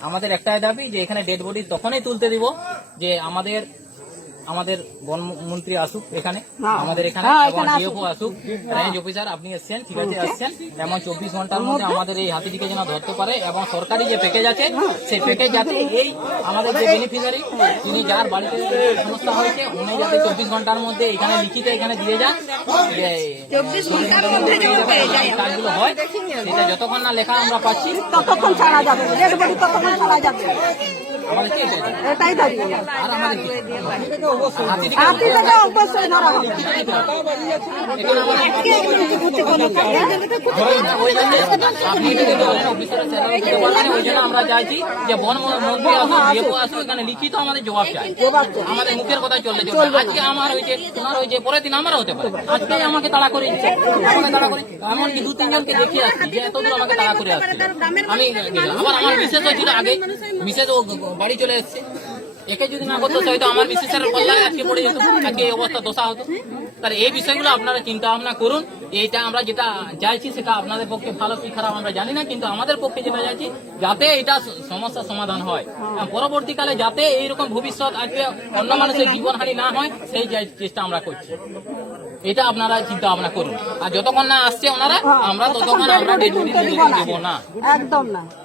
আমাদের একটাই দাবি যে এখানে ডেড বডি তখনই তুলতে দিব যে আমাদের আমাদের বন মন্ত্রী আসুক এখানে হ্যাঁ। আমাদের এখানে হ্যাঁ, ডিএফও আসুক। রেঞ্জ অফিসার আপনি এসছেন ঠিক আছে আসছেন এবং চব্বিশ ঘণ্টার মধ্যে আমাদের এই হাতিটিকে যেন ধরতে পারে এবং সরকারি যে প্যাকেজ আছে সেই প্যাকেজ যাতে এই আমাদের যে বেনিফিশিয়ারি যিনি যার বাড়িতে সমস্যা হয়েছে উনি যাতে চব্বিশ ঘণ্টার মধ্যে এখানে লিখিত এখানে দিয়ে যান কাজগুলো হয় সেটা যতক্ষণ না লেখা আমরা পাচ্ছি ততক্ষণ ছাড়া যাবে ততক্ষণ ছাড়া যাবে। আমাদের কি এটাই আর আমাদের আমরা চাইছি যে বন মন্ত্রী আসুক আসুক এখানে লিখিত আমাদের জবাব চাই আমাদের মুখের কথা চললে চলবে আজকে আমার হয়েছে তোমার হয়েছে পরের দিন আমারও হতে পারে আজকে আমাকে তাড়া করে দিচ্ছে তাড়া করে এমনকি দু তিনজনকে দেখে আসছি যে এত দূর আমাকে তাড়া করে আসছে আমি। আবার আমার বিশেষ হয়েছিল আগে বিশেষ ও বাড়ি চলে এসছে একে যদি না হয়তো আমার কল্যাণে আজকে পড়ে যেত, আজকে এই অবস্থা দশা হতো। তার এই বিষয়গুলো আপনারা চিন্তা ভাবনা করুন। এইটা আমরা যেটা সেটা আপনাদের পক্ষে ভালো কি খারাপ আমরা জানি না, কিন্তু আমাদের পক্ষে যেটা যাতে এটা স- সমস্যার সমাধান হয়। পরবর্তীকালে যাতে এইরকম ভবিষ্যৎ আজকে অন্য মানুষের জীবনহানি না হয়, সেই চেষ্টা আমরা করছি। এটা আপনারা চিন্তা ভাবনা করুন। আর যতক্ষণ না আসছে ওনারা, আমরা ততক্ষণ আমরা দেবো না। একদম না।